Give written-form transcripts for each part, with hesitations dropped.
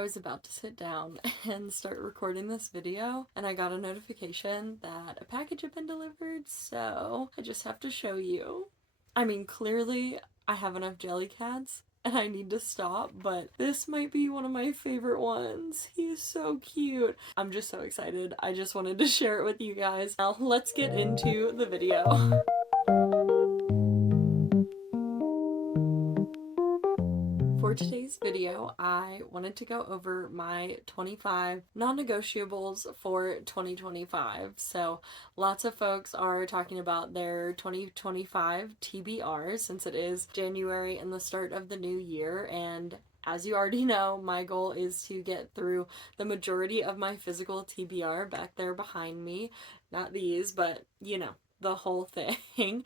I was about to sit down and start recording this video, and I got a notification that a package had been delivered, so I just have to show you. I mean, clearly I have enough Jellycats and I need to stop, but this might be one of my favorite ones. He's so cute. I'm just so excited. I just wanted to share it with you guys. Now let's get into the video. For today's video, I wanted to go over my 25 non-negotiables for 2025. So lots of folks are talking about their 2025 TBRs since it is January and the start of the new year, and as you already know, my goal is to get through the majority of my physical TBR back there behind me. Not these, but you know, the whole thing.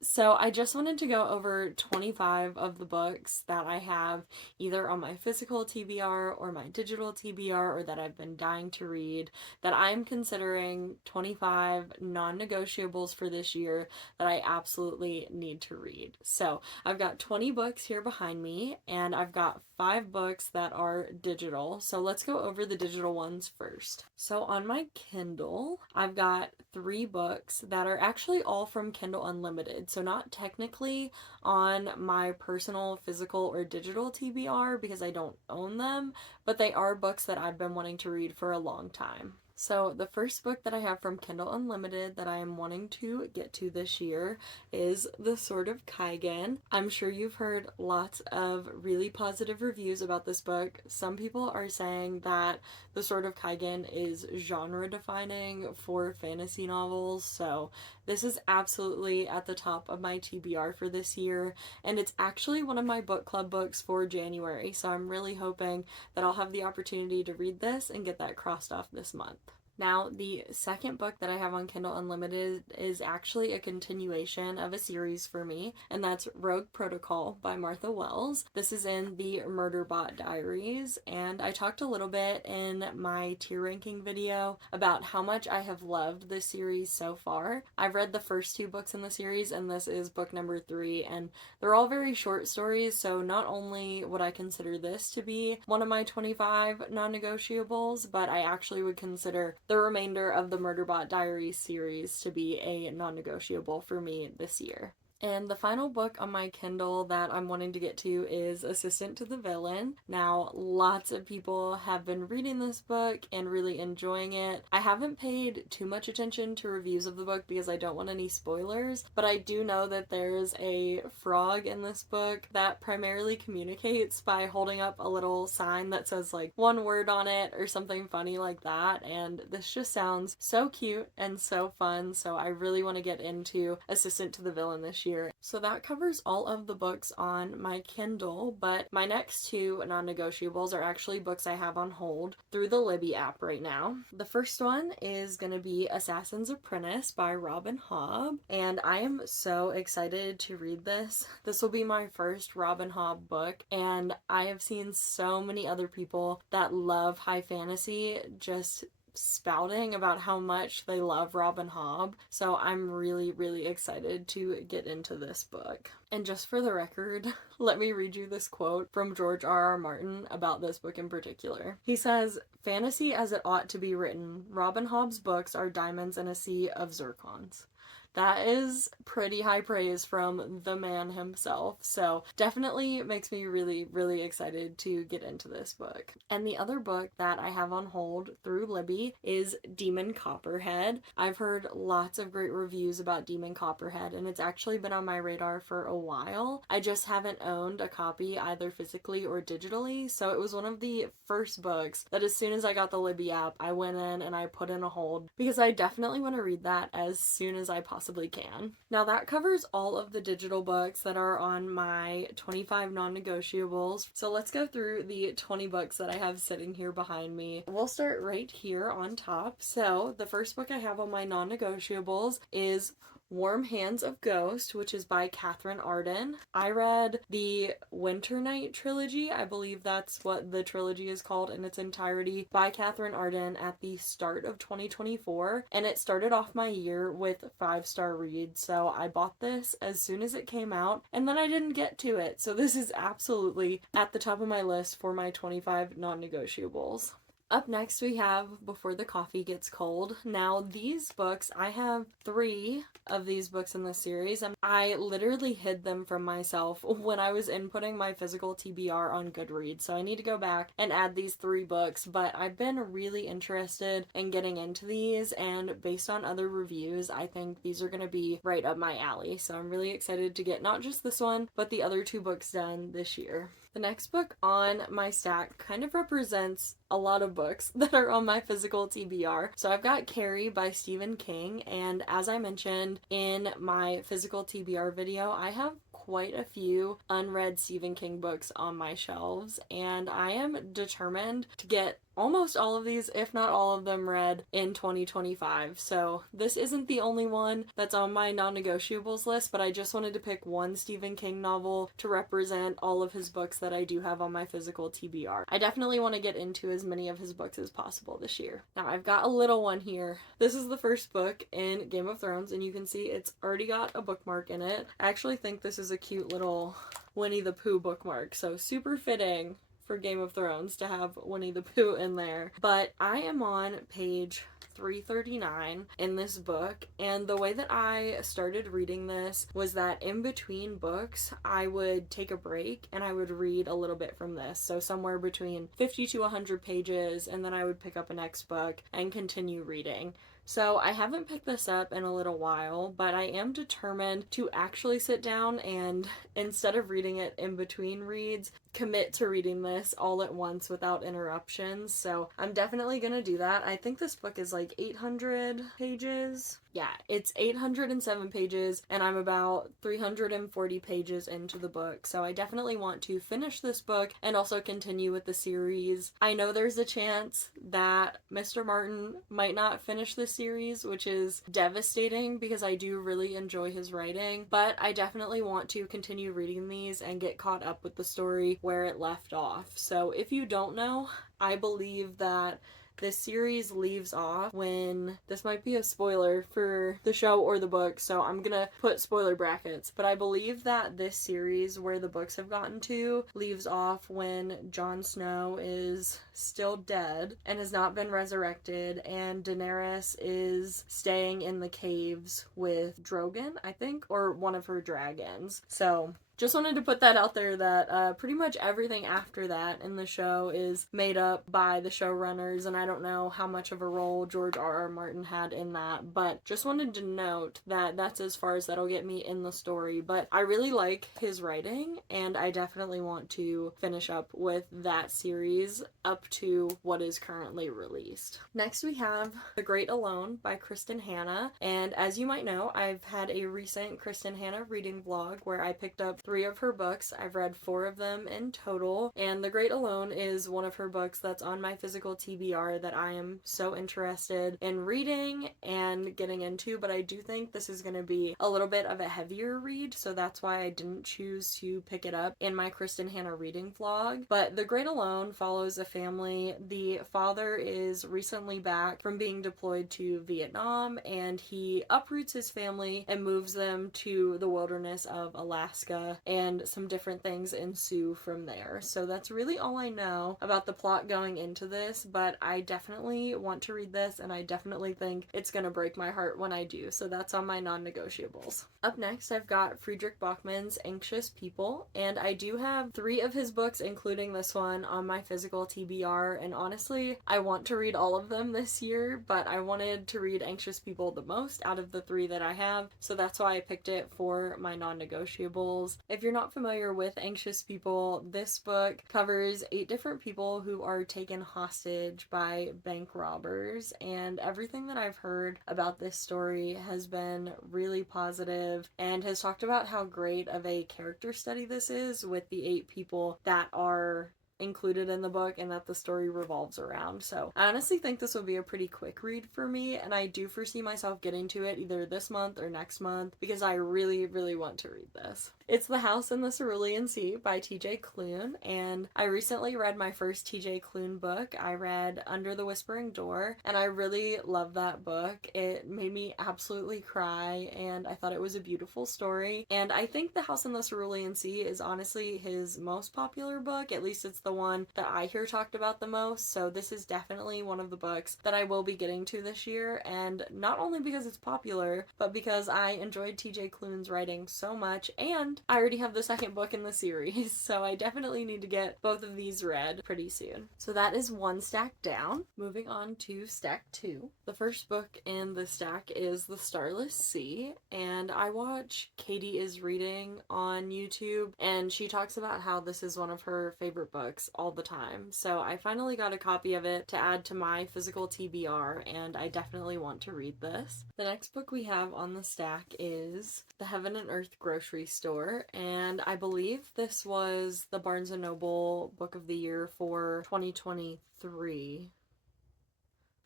So I just wanted to go over 25 of the books that I have either on my physical TBR or my digital TBR, or that I've been dying to read, that I'm considering 25 non-negotiables for this year that I absolutely need to read. So I've got 20 books here behind me, and I've got 5 books that are digital. So let's go over the digital ones first. So on my Kindle, I've got 3 books that are actually all from Kindle Unlimited. So not technically on my personal physical or digital TBR because I don't own them, but they are books that I've been wanting to read for a long time. So the first book that I have from Kindle Unlimited that I am wanting to get to this year is The Sword of Kaigen. I'm sure you've heard lots of really positive reviews about this book. Some people are saying that The Sword of Kaigen is genre defining for fantasy novels, so this is absolutely at the top of my TBR for this year, and it's actually one of my book club books for January, so I'm really hoping that I'll have the opportunity to read this and get that crossed off this month. Now, the second book that I have on Kindle Unlimited is actually a continuation of a series for me, and that's Rogue Protocol by Martha Wells. This is in the Murderbot Diaries, and I talked a little bit in my tier ranking video about how much I have loved this series so far. I've read the first 2 books in the series, and this is book number 3, and they're all very short stories, so not only would I consider this to be one of my 25 non-negotiables, but I actually would consider the remainder of the Murderbot Diaries series to be a non-negotiable for me this year. And the final book on my Kindle that I'm wanting to get to is Assistant to the Villain. Now, lots of people have been reading this book and really enjoying it. I haven't paid too much attention to reviews of the book because I don't want any spoilers, but I do know that there's a frog in this book that primarily communicates by holding up a little sign that says like one word on it or something funny like that, and this just sounds so cute and so fun, so I really want to get into Assistant to the Villain this year. So that covers all of the books on my Kindle, but my next 2 non-negotiables are actually books I have on hold through the Libby app right now. The first one is going to be Assassin's Apprentice by Robin Hobb, and I am so excited to read this. This will be my first Robin Hobb book, and I have seen so many other people that love high fantasy just spouting about how much they love Robin Hobb, so I'm really excited to get into this book. And just for the record, let me read you this quote from George R.R. Martin about this book in particular. He says, "Fantasy as it ought to be written, Robin Hobb's books are diamonds in a sea of zircons." That is pretty high praise from the man himself, so definitely makes me really excited to get into this book. And the other book that I have on hold through Libby is Demon Copperhead. I've heard lots of great reviews about Demon Copperhead, and it's actually been on my radar for a while. I just haven't owned a copy either physically or digitally, so it was one of the first books that as soon as I got the Libby app, I went in and I put in a hold because I definitely want to read that as soon as I possibly can. Now that covers all of the digital books that are on my 25 non-negotiables. So let's go through the 20 books that I have sitting here behind me. We'll start right here on top. So the first book I have on my non-negotiables is Warm Hands of Ghost, which is by Catherine Arden. I read the Winter Night trilogy, I believe that's what the trilogy is called in its entirety, by Catherine Arden at the start of 2024, and it started off my year with 5-star reads, so I bought this as soon as it came out, and then I didn't get to it, so this is absolutely at the top of my list for my 25 non-negotiables. Up next we have Before the Coffee Gets Cold. Now these books, I have 3 of these books in this series, and I literally hid them from myself when I was inputting my physical TBR on Goodreads, so I need to go back and add these 3 books, but I've been really interested in getting into these, and based on other reviews, I think these are going to be right up my alley, so I'm really excited to get not just this one, but the other 2 books done this year. The next book on my stack kind of represents a lot of books that are on my physical TBR. So I've got Carrie by Stephen King, and as I mentioned in my physical TBR video, I have quite a few unread Stephen King books on my shelves, and I am determined to get almost all of these, if not all of them, read in 2025. So this isn't the only one that's on my non-negotiables list, but I just wanted to pick one Stephen King novel to represent all of his books that I do have on my physical TBR. I definitely want to get into as many of his books as possible this year. Now I've got a little one here. This is the first book in Game of Thrones, and you can see it's already got a bookmark in it. I actually think this is a cute little Winnie the Pooh bookmark, so super fitting for Game of Thrones to have Winnie the Pooh in there. But I am on page 339 in this book, and the way that I started reading this was that in between books I would take a break and I would read a little bit from this, so somewhere between 50 to 100 pages, and then I would pick up a next book and continue reading. So I haven't picked this up in a little while, but I am determined to actually sit down and, instead of reading it in between reads, commit to reading this all at once without interruptions. So I'm definitely gonna do that. I think this book is like 800 pages. Yeah, it's 807 pages, and I'm about 340 pages into the book, so I definitely want to finish this book and also continue with the series. I know there's a chance that Mr. Martin might not finish this series, which is devastating because I do really enjoy his writing, but I definitely want to continue reading these and get caught up with the story where it left off. So if you don't know, I believe that this series leaves off when, this might be a spoiler for the show or the book, so I'm gonna put spoiler brackets, but I believe that this series, where the books have gotten to, leaves off when Jon Snow is still dead and has not been resurrected, and Daenerys is staying in the caves with Drogon, I think, or one of her dragons. So just wanted to put that out there that pretty much everything after that in the show is made up by the showrunners, and I don't know how much of a role George R.R. Martin had in that, but just wanted to note that that's as far as that'll get me in the story. But I really like his writing, and I definitely want to finish up with that series up to what is currently released. Next we have The Great Alone by Kristen Hanna, and as you might know, I've had a recent Kristen Hanna reading vlog where I picked up 3 of her books. I've read 4 of them in total, and The Great Alone is one of her books that's on my physical TBR that I am so interested in reading and getting into, but I do think this is going to be a little bit of a heavier read, so that's why I didn't choose to pick it up in my Kristen Hanna reading vlog. But The Great Alone follows a family. The father is recently back from being deployed to Vietnam, and he uproots his family and moves them to the wilderness of Alaska, and some different things ensue from there. So that's really all I know about the plot going into this, but I definitely want to read this, and I definitely think it's gonna break my heart when I do, so that's on my non-negotiables. Up next, I've got Friedrich Bachmann's Anxious People, and I do have 3 of his books, including this one, on my physical TBR, and honestly, I want to read all of them this year, but I wanted to read Anxious People the most out of the 3 that I have, so that's why I picked it for my non-negotiables. If you're not familiar with Anxious People, this book covers 8 different people who are taken hostage by bank robbers, and everything that I've heard about this story has been really positive and has talked about how great of a character study this is with the 8 people that are included in the book and that the story revolves around. So I honestly think this will be a pretty quick read for me, and I do foresee myself getting to it either this month or next month because I really, really want to read this. It's The House in the Cerulean Sea by TJ Klune, and I recently read my first TJ Klune book. I read Under the Whispering Door, and I really loved that book. It made me absolutely cry, and I thought it was a beautiful story. And I think The House in the Cerulean Sea is honestly his most popular book. At least it's the one that I hear talked about the most, so this is definitely one of the books that I will be getting to this year, and not only because it's popular, but because I enjoyed TJ Klune's writing so much, and I already have the second book in the series, so I definitely need to get both of these read pretty soon. So that is one stack down. Moving on to stack 2. The first book in the stack is The Starless Sea, and I watch Katie is Reading on YouTube, and she talks about how this is one of her favorite books all the time. So I finally got a copy of it to add to my physical TBR, and I definitely want to read this. The next book we have on the stack is The Heaven and Earth Grocery Store, and I believe this was the Barnes & Noble Book of the Year for 2023.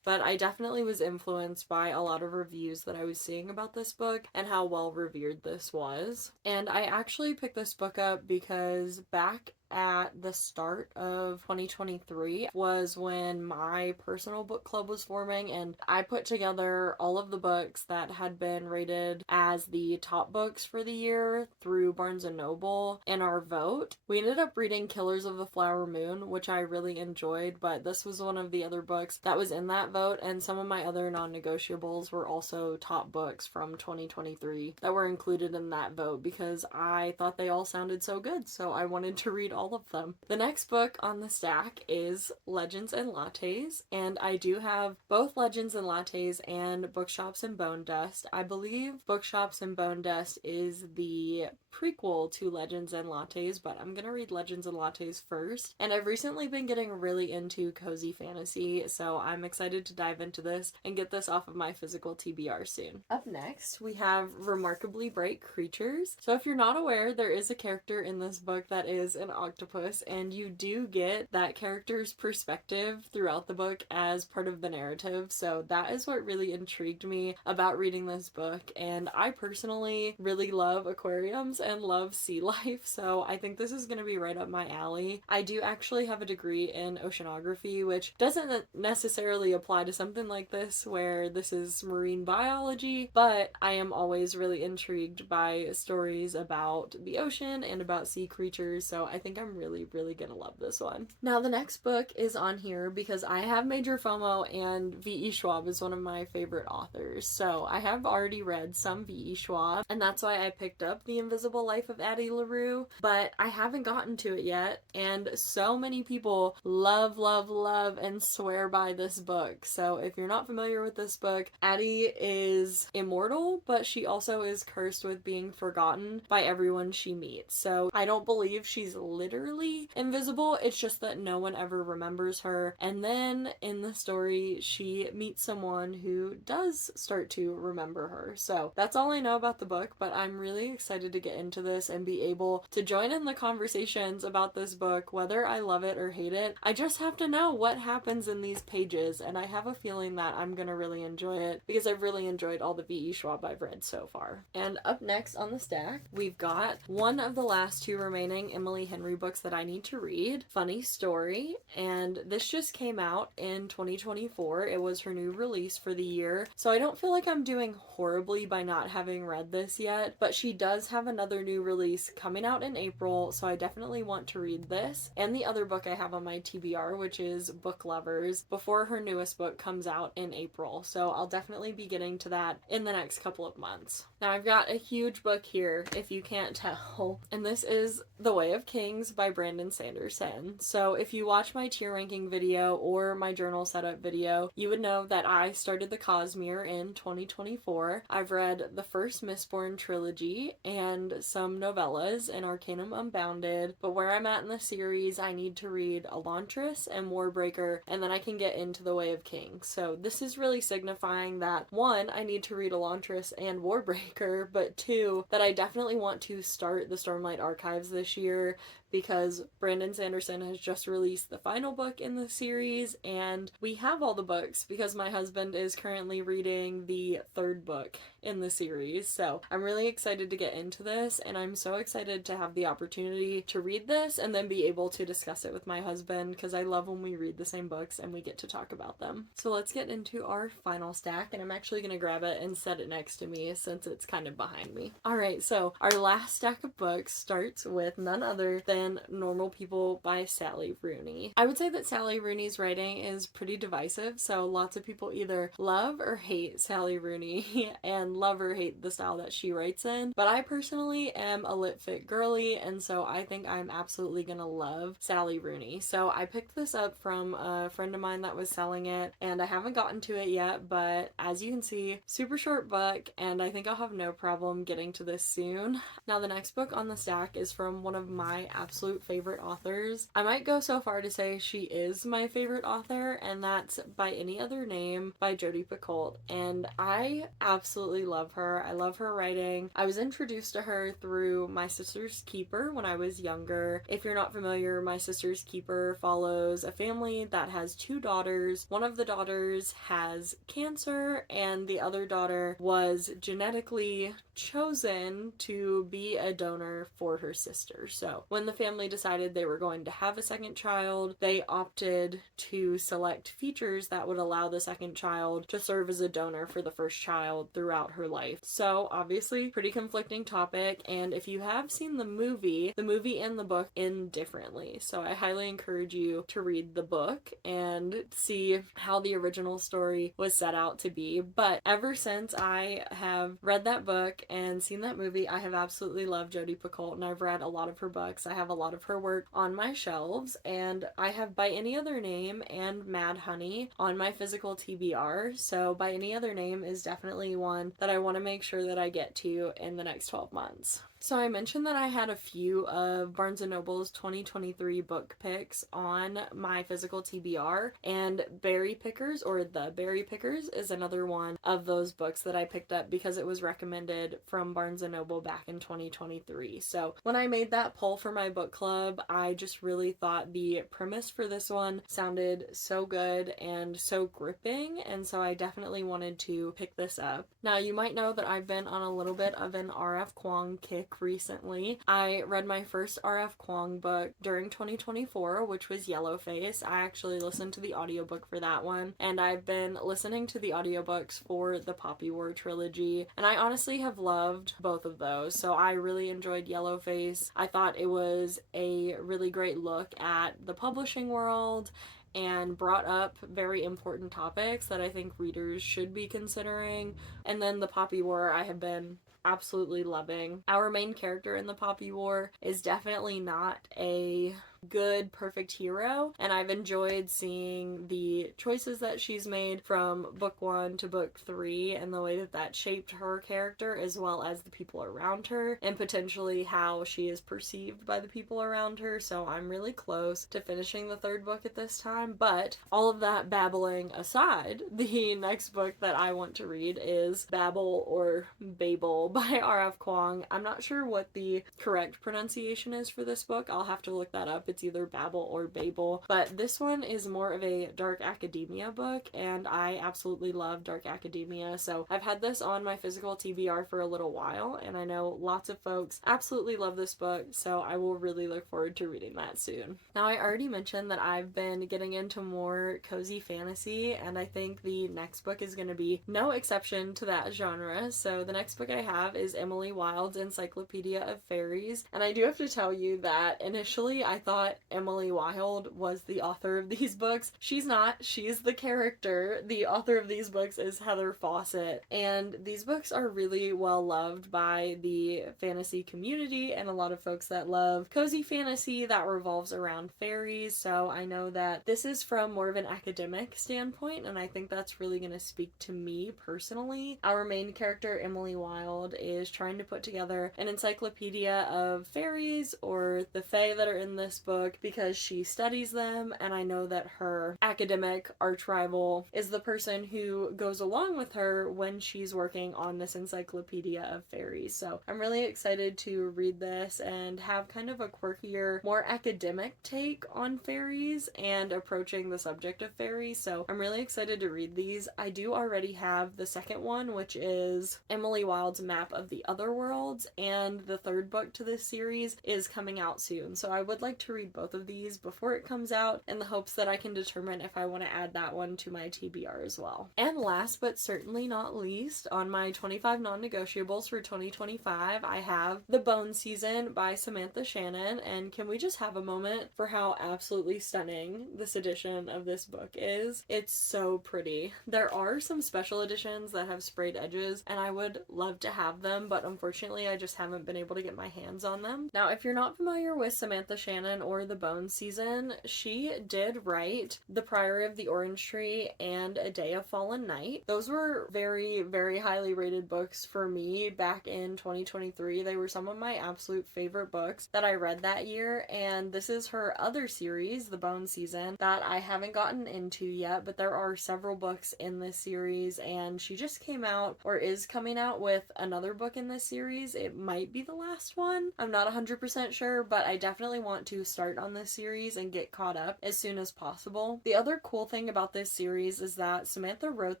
But I definitely was influenced by a lot of reviews that I was seeing about this book and how well revered this was. And I actually picked this book up because back at the start of 2023 was when my personal book club was forming, and I put together all of the books that had been rated as the top books for the year through Barnes & Noble in our vote. We ended up reading Killers of the Flower Moon, which I really enjoyed, but this was one of the other books that was in that vote, and some of my other non-negotiables were also top books from 2023 that were included in that vote because I thought they all sounded so good, so I wanted to read all of them. The next book on the stack is Legends and Lattes, and I do have both Legends and Lattes and Bookshops and Bone Dust. I believe Bookshops and Bone Dust is the prequel to Legends and Lattes, but I'm gonna read Legends and Lattes first. And I've recently been getting really into cozy fantasy, so I'm excited to dive into this and get this off of my physical TBR soon. Up next, we have Remarkably Bright Creatures. So if you're not aware, there is a character in this book that is an octopus, and you do get that character's perspective throughout the book as part of the narrative. So that is what really intrigued me about reading this book, and I personally really love aquariums and love sea life, so I think this is going to be right up my alley. I do actually have a degree in oceanography, which doesn't necessarily apply to something like this where this is marine biology, but I am always really intrigued by stories about the ocean and about sea creatures, so I think I'm really, really gonna love this one. Now the next book is on here because I have major FOMO, and V.E. Schwab is one of my favorite authors, so I have already read some V.E. Schwab, and that's why I picked up The Invisible Life of Addie LaRue, but I haven't gotten to it yet, and so many people love, love, love, and swear by this book. So if you're not familiar with this book, Addie is immortal, but she also is cursed with being forgotten by everyone she meets. So I don't believe she's literally invisible, it's just that no one ever remembers her, and then in the story she meets someone who does start to remember her. So that's all I know about the book, but I'm really excited to get into this and be able to join in the conversations about this book, whether I love it or hate it. I just have to know what happens in these pages, and I have a feeling that I'm gonna really enjoy it because I've really enjoyed all the V.E. Schwab I've read so far. And up next on the stack, we've got one of the last two remaining Emily Henry books that I need to read, Funny Story, and this just came out in 2024. It was her new release for the year, so I don't feel like I'm doing horribly by not having read this yet, but she does have another new release coming out in April, so I definitely want to read this and the other book I have on my TBR, which is Book Lovers, before her newest book comes out in April, so I'll definitely be getting to that in the next couple of months. Now I've got a huge book here, if you can't tell, and this is The Way of Kings by Brandon Sanderson. So if you watch my tier ranking video or my journal setup video, you would know that I started the Cosmere in 2024. I've read the first Mistborn trilogy and some novellas in Arcanum Unbounded, but where I'm at in the series, I need to read Elantris and Warbreaker, and then I can get into The Way of Kings. So this is really signifying that, one, I need to read Elantris and Warbreaker, but two, that I definitely want to start the Stormlight Archives this year, because Brandon Sanderson has just released the final book in the series, and we have all the books because my husband is currently reading the third book in the series. So I'm really excited to get into this, and I'm so excited to have the opportunity to read this and then be able to discuss it with my husband, because I love when we read the same books and we get to talk about them. So let's get into our final stack, and I'm actually going to grab it and set it next to me since it's kind of behind me. Alright, so our last stack of books starts with none other than Normal People by Sally Rooney. I would say that Sally Rooney's writing is pretty divisive, so lots of people either love or hate Sally Rooney and love or hate the style that she writes in, but I personally am a lit fit girly, and so I think I'm absolutely gonna love Sally Rooney. So I picked this up from a friend of mine that was selling it, and I haven't gotten to it yet, but as you can see, super short book, and I think I'll have no problem getting to this soon. Now the next book on the stack is from one of my absolute favorite authors. I might go so far to say she is my favorite author, and that's By Any Other Name by Jodi Picoult, and I absolutely love her. I love her writing. I was introduced to her through My Sister's Keeper when I was younger. If you're not familiar, My Sister's Keeper follows a family that has two daughters. One of the daughters has cancer, and the other daughter was genetically chosen to be a donor for her sister. So when the family decided they were going to have a second child, they opted to select features that would allow the second child to serve as a donor for the first child throughout her life. So obviously pretty conflicting topic, and if you have seen the movie and the book end differently. So I highly encourage you to read the book and see how the original story was set out to be. But ever since I have read that book and seen that movie, I have absolutely loved Jodi Picoult, and I've read a lot of her books. I have a lot of her work on my shelves, and I have By Any Other Name and Mad Honey on my physical TBR. So By Any Other Name is definitely one that I want to make sure that I get to in the next 12 months. So I mentioned that I had a few of Barnes & Noble's 2023 book picks on my physical TBR, and Berry Pickers, or The Berry Pickers, is another one of those books that I picked up because it was recommended from Barnes & Noble back in 2023. So when I made that poll for my book club, I just really thought the premise for this one sounded so good and so gripping, and so I definitely wanted to pick this up. Now you might know that I've been on a little bit of an R.F. Kuang kick recently. I read my first R.F. Kuang book during 2024, which was Yellowface. I actually listened to the audiobook for that one, and I've been listening to the audiobooks for the Poppy War trilogy, and I honestly have loved both of those. So I really enjoyed Yellowface. I thought it was a really great look at the publishing world and brought up very important topics that I think readers should be considering. And then the Poppy War I have been absolutely loving. Our main character in the Poppy War is definitely not a good, perfect hero, and I've enjoyed seeing the choices that she's made from book 1 to book 3 and the way that that shaped her character as well as the people around her, and potentially how she is perceived by the people around her. So I'm really close to finishing the third book at this time, but all of that babbling aside, the next book that I want to read is Babel or Babel by R.F. Kuang. I'm not sure what the correct pronunciation is for this book. I'll have to look that up. It's either Babel or Babel, but this one is more of a dark academia book, and I absolutely love dark academia, so I've had this on my physical TBR for a little while, and I know lots of folks absolutely love this book, so I will really look forward to reading that soon. Now, I already mentioned that I've been getting into more cozy fantasy, and I think the next book is going to be no exception to that genre. So the next book I have is Emily Wilde's Encyclopedia of Fairies, and I do have to tell you that initially I thought Emily Wilde was the author of these books. She's not. She's the character. The author of these books is Heather Fawcett, and these books are really well loved by the fantasy community and a lot of folks that love cozy fantasy that revolves around fairies. So I know that this is from more of an academic standpoint, and I think that's really going to speak to me personally. Our main character, Emily Wilde, is trying to put together an encyclopedia of fairies, or the fae that are in this book because she studies them, and I know that her academic arch rival is the person who goes along with her when she's working on this encyclopedia of fairies. So I'm really excited to read this and have kind of a quirkier, more academic take on fairies and approaching the subject of fairies. So I'm really excited to read these. I do already have the second one, which is Emily Wilde's Map of the Other Worlds, and the third book to this series is coming out soon. So I would like to read both of these before it comes out in the hopes that I can determine if I want to add that one to my TBR as well. And last but certainly not least, on my 25 non-negotiables for 2025, I have The Bone Season by Samantha Shannon, and can we just have a moment for how absolutely stunning this edition of this book is? It's so pretty. There are some special editions that have sprayed edges, and I would love to have them, but unfortunately I just haven't been able to get my hands on them. Now, if you're not familiar with Samantha Shannon or The Bone Season, she did write The Priory of the Orange Tree and A Day of Fallen Night. Those were very, very highly rated books for me back in 2023. They were some of my absolute favorite books that I read that year, and this is her other series, The Bone Season, that I haven't gotten into yet, but there are several books in this series, and she just came out, or is coming out, with another book in this series. It might be the last one. I'm not 100% sure, but I definitely want to start on this series and get caught up as soon as possible. The other cool thing about this series is that Samantha wrote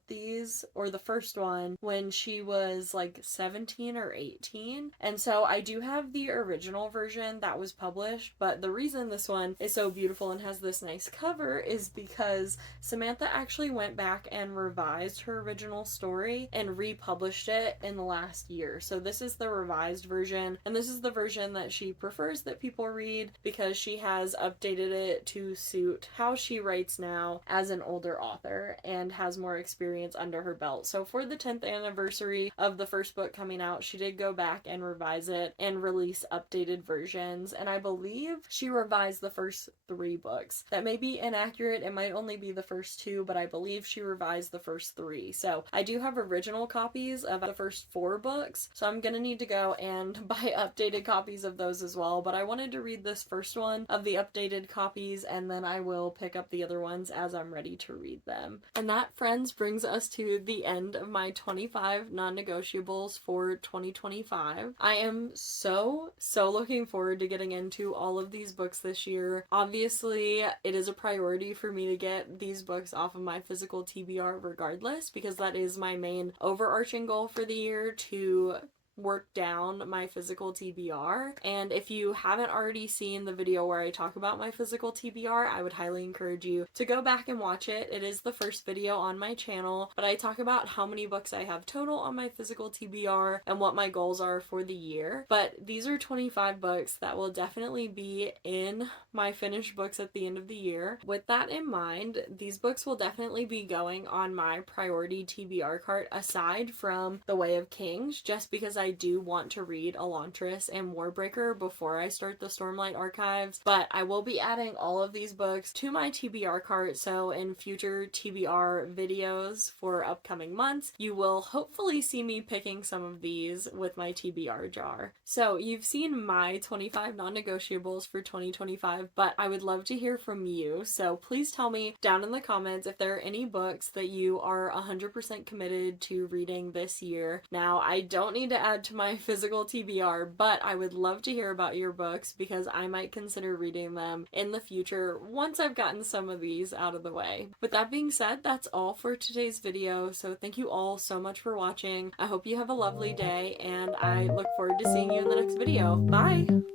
these, or the first one, when she was like 17 or 18, and so I do have the original version that was published, but the reason this one is so beautiful and has this nice cover is because Samantha actually went back and revised her original story and republished it in the last year. So this is the revised version, and this is the version that she prefers that people read because she has updated it to suit how she writes now as an older author and has more experience under her belt. So for the 10th anniversary of the first book coming out, she did go back and revise it and release updated versions, and I believe she revised the first 3 books. That may be inaccurate, it might only be the first 2, but I believe she revised the first 3. So I do have original copies of the first 4 books, so I'm gonna need to go and buy updated copies of those as well, but I wanted to read this first one of the updated copies, and then I will pick up the other ones as I'm ready to read them. And that, friends, brings us to the end of my 25 non-negotiables for 2025. I am so looking forward to getting into all of these books this year. Obviously, it is a priority for me to get these books off of my physical TBR regardless, because that is my main overarching goal for the year, to work down my physical TBR. And if you haven't already seen the video where I talk about my physical TBR, I would highly encourage you to go back and watch it. It is the first video on my channel, but I talk about how many books I have total on my physical TBR and what my goals are for the year. But these are 25 books that will definitely be in my finished books at the end of the year. With that in mind, these books will definitely be going on my priority TBR cart aside from The Way of Kings, just because I do want to read Elantris and Warbreaker before I start the Stormlight Archives, but I will be adding all of these books to my TBR cart, so in future TBR videos for upcoming months, you will hopefully see me picking some of these with my TBR jar. So you've seen my 25 non-negotiables for 2025, but I would love to hear from you, so please tell me down in the comments if there are any books that you are 100% committed to reading this year. Now, I don't need to add to my physical TBR, but I would love to hear about your books because I might consider reading them in the future once I've gotten some of these out of the way. With that being said, that's all for today's video, so thank you all so much for watching. I hope you have a lovely day, and I look forward to seeing you in the next video. Bye!